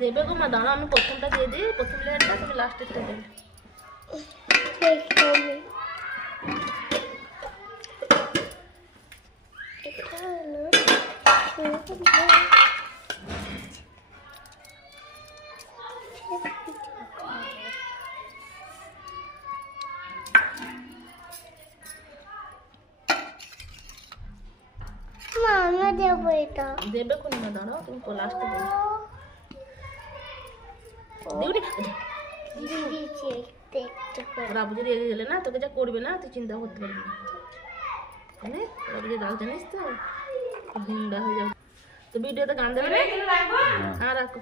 দেবে গো মা, দাঁড়াও আমি প্রথমটা দিয়ে দিই, প্রথম লেয়ারটা তুমি লাস্টেরটা দেবে। দেবে কোন না, দাঁড়াও তুমি লাস্টে দেবে। রাবু যদি এগিয়ে গেলে না, তোকে যা করবে না তুই চিন্তা করতে পারবি না, মানে রাবু যে রাগ জানিস তো, ভিন্ডা হয়ে যাবে। তো ভিডিওতে গান দেবে না? হ্যাঁ রাখো।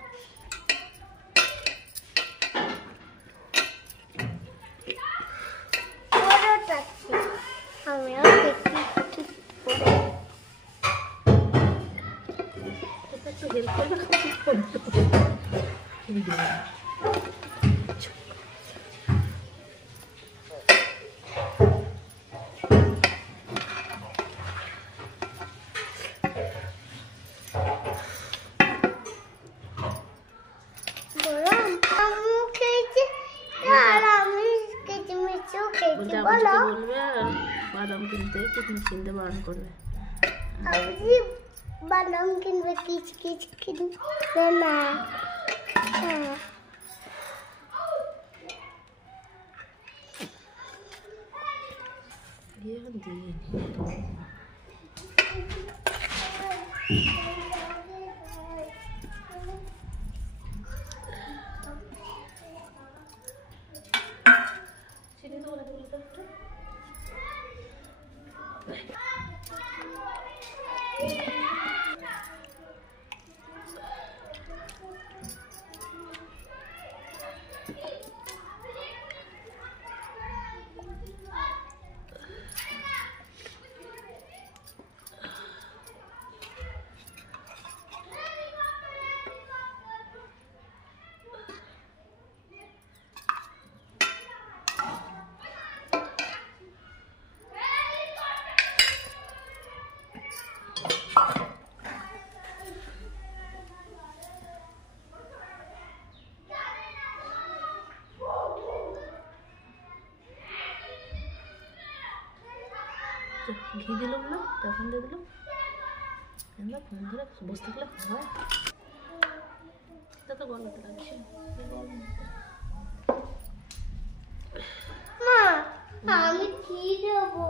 বাদাম কিনতে, কিশমিশ কিনতে বারণ করবে। বাদাম কিনবে, কিচ কিচ কিনবে না। ঘি দিলাম না, তখন দিয়ে দিলাম। ফোন ধরে বসে থাকলে হয়, এটা তো গলাতে লাগছে। মা আমি কি দেবো?